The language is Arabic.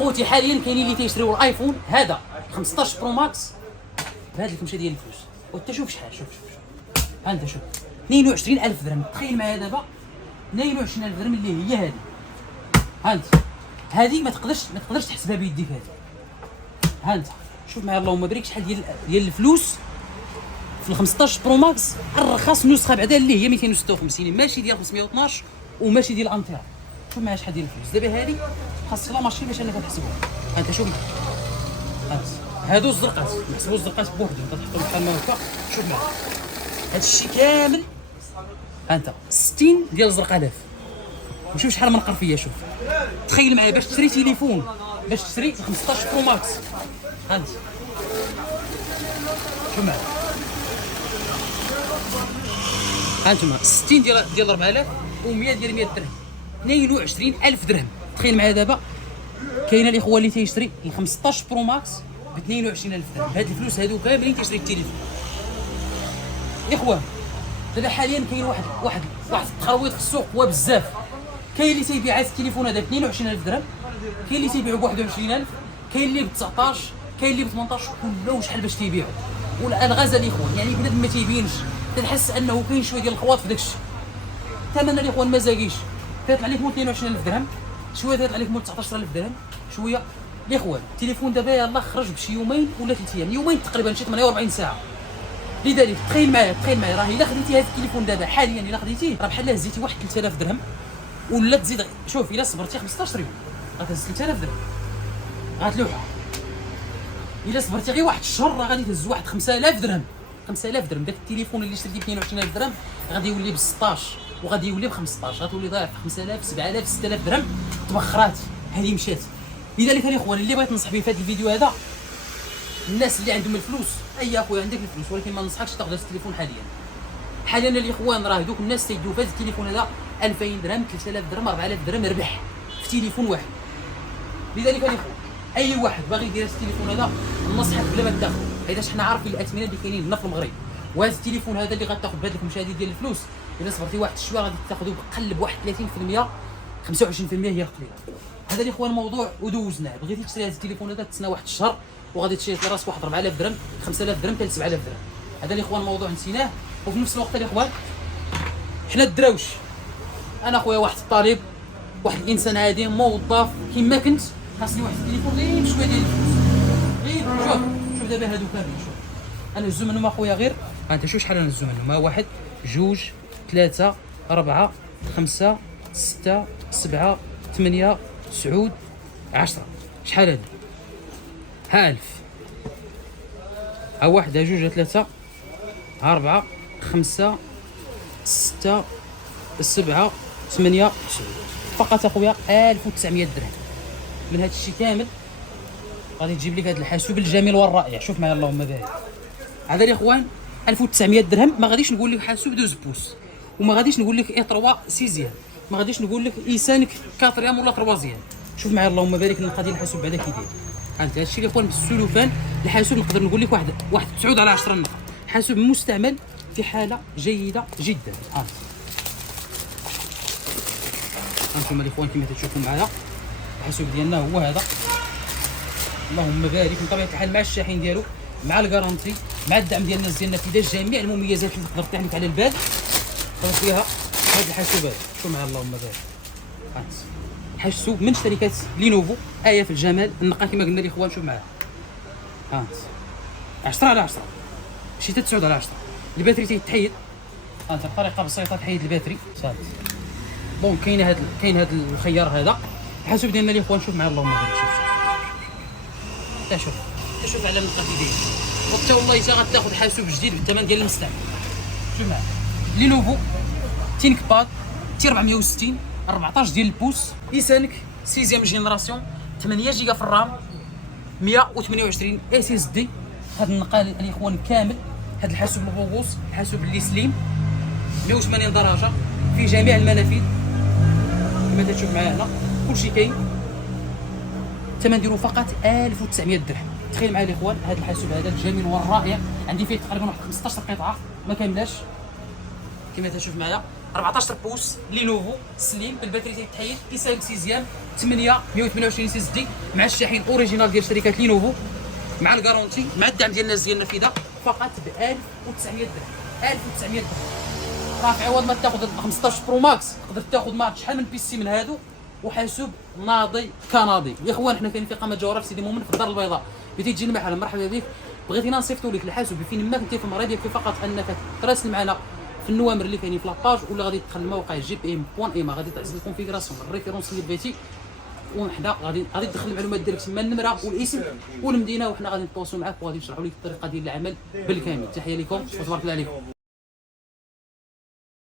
خوتي حاليا كاينين اللي تيشريو الايفون هذا 15 برو ماكس بهذه الكمشه ديال الفلوس. وانت شوف شحال، شوف ها انت شوف 22000 درهم. تخيل معايا دابا 22000 درهم اللي هي هذه. ها انت هذه ما تقدرش تحسبها بيديك هذه. ها انت شوف معايا اللهم بارك شحال ديال الفلوس في ال 15 برو ماكس. الرخص نسخه بعدا اللي هي 256 ماشي ديال 512 وماشي ديال الانتيرا. شوف معايا شحال ديال الفلوس. دابا هذه خاص لا ماشين باش انا كنحسبوها. ها انت شوف ها هادو الزرقات نحسبوا الزرقات بوحدهم تحطهم بحال ما هكا. شوف معايا هادشي كامل. ها انت 60 ديال الزرقاء وشوف شحال من قرفيه. شوف تخيل معايا باش تشري تليفون، باش تشري 15 برو ماكس. ها انت شوف معايا ها انتما 60 ديال 4000 و100 ديال 100 درهم 22000 درهم. تخيل معايا دابا كاين الاخوه اللي تيشري ال 15 برو ماكس ب 22000 درهم. بهاد الفلوس هادو كاملين تيشري التليفون. اخوان دابا حاليا كاين واحد التخرويط في السوق هو بزاف. كاين اللي تيبيع هاد التليفون هذا ب 22000 درهم، كاين اللي تيبيعو ب 21000، كاين اللي ب 19، كاين اللي ب 18. كله شحال باش تيبيعو. والغزال الاخوان يعني بنادم ما تيبينش، تنحس انه كاين شويه ديال الخواط في داكشي. ثمن الاخوان ما زاكيش، تيطلع لكم 22000 درهم، شويه تيطلع لكم 19000 درهم شويه. الاخوان التليفون دابا يلاه خرج بشي يومين ولا 3 ايام، يومين تقريبا شي 48 ساعه. لذلك تخيل معايا راه الا خديتي هذا التليفون دابا حاليا الا خديتيه راه بحال هزيتي واحد 3000 درهم ولا تزيد. شوف الا صبرتي 15 يوم غتهز 3000 درهم غتلوحها. الا صبرتي غير واحد الشهر راه غادي تهز واحد 5000 درهم. 5000 درهم داك التليفون اللي شريتي ب 22000 درهم غادي يولي ب 16 وغادي يولي ب 15، غتولي ضايع في 5000 7000 6000 درهم تبخراتي. هذه مشات. لذلك الاخوان اللي بغيت ننصح به في هذا الفيديو هذا، الناس اللي عندهم الفلوس، اي اخويا عندك الفلوس ولكن ما ننصحكش تاخذ هذا التليفون حاليا الاخوان راه دوك الناس تيدوا في هذا التليفون هذا 2000 درهم 3000 درهم 4000 درهم ربح في تليفون واحد. لذلك الاخوان اي واحد باغي يدير هذا التليفون هذا ننصحك بلا ما تاخذ، حيت حنا عارفين الاثمنه اللي كاينين هنا في المغرب. وهذا التليفون هذا اللي غتاخذ بهذه المشاهدين ديال الفلوس الا صبرتي واحد الشويه غادي تاخذوا بقلب واحد 30% 25% هي القليله. هذا الاخوان موضوع ودوزناه. بغيتي تشري هذا التليفون هذا تسنى واحد الشهر وغادي تشري لراسك واحد 4000 درهم 5000 درهم حتى 7000 درهم. هذا الاخوان موضوع نسيناه. وفي نفس الوقت الاخوان حنا الدراوش، انا خويا واحد الطالب واحد الانسان عادي موظف كما كنت، خاصني واحد التليفون غير بشويه ديال الفلوس. غير شوف دابا هادو كاملين. شوف انا نهزو منهم اخويا غير انت شوف شحال انا نهزو منهم. ها 1 2 3 4 5 6 7 8 9 10. شحال هادو؟ ها 1000. ها 1 ها 2 ها 3 ها 4 5 6 7 8 9 فقط اخويا 1900 درهم. من هذا الشيء كامل غادي تجيب لك هذا الحاسوب الجميل والرائع. شوف معايا اللهم بارك. هذا الاخوان 1900 درهم. ما غاديش نقول لك حاسوب 12 بوس، وما غاديش نقول لك اي 3 سيزيام، ما غاديش نقول لك اي 5 كاتريام ولا 3 شوف معايا اللهم بارك النقطه ديال الحاسوب بعدا كي داير. هذا الشيء الاخوان بالسلوفان الحاسوب نقدر نقول لك واحد 9 على 10 نقط. حاسوب مستعمل في حاله جيده جدا. هانتوما الاخوان كما تشوفوا معايا الحاسوب ديالنا هو هذا اللهم بارك. بطبيعه الحال مع الشاحن ديالو مع الكارونتي مع الدعم ديال الناس ديال النافذه، جميع المميزات اللي تقدر تعمل على البال تقدر فيها هذا الحاسوب هذا. شوف معايا اللهم بارك. حاسوب من شركه لينوفو، ايه في الجمال النقاء كما قلنا الاخوان. شوف معايا 10 على 10 ماشي حتى 9 على 10. الباتري تيتحيد بطريقه بسيطه تحيد الباتري صافي. بون كاين هذا الخيار هذا. الحاسوب ديالنا الاخوان شوف معايا اللهم بارك. شوف على النقاط ديالي. وحتى والله حتى غتاخذ حاسوب جديد بالثمن ديال المستعمل. شوف معايا لينوفو تينك باد تي 460 14 ديال البوس اي 5 6 جينيراسيون 8 جيجا في الرام 128 اس اس دي. هذا النقال الاخوان كامل. هذا الحاسوب الغوغوس الحاسوب اللي سليم 180 درجه في جميع المنافذ كما تشوف معايا هنا كلشي كاين. الثمن ديالو فقط 1900 درهم. تخيل معايا الاخوان هذا الحاسوب هذا الجميل والرائع. عندي فيه تقريبا واحد 15 قطعه ما كاملاش كما تشوف معايا. 14 بوس لينوفو سليم بالباتري تيتحيد اي 5 سيزيام 8 128 اس اس دي مع الشاحن اوريجينال ديال شركه لينوفو مع الكارونتي مع الدعم ديال الناس ديال النافذه فقط ب 1900 درهم. 1900 درهم راه في عوض ما تاخذ 15 برو ماكس تقدر تاخذ ما شحال من بيسي من هادو وحاسوب ناضي كناضي. يا اخوان حنا كاينين في قامه جوهره في سيدي مومن في الدار البيضاء، بغيتي تجي المحل مرحبا بك، بغيتينا نصيفطوا لك الحاسوب فين ما كنتي في المغرب يكفي فقط انك تراسل معنا في النوامر اللي كاينين في لاباج ولا غادي تدخل الموقع gpm.ema غادي تعزل الكونفيغراسيون الريفيرونس اللي بغيتي وحنا غادي تدخل المعلومات ديالك تما النمره والاسم والمدينه وحنا غادي نتواصلوا معاك وغادي نشرحوا لك الطريقه ديال العمل بالكامل. تحيه لكم وتبارك الله عليكم.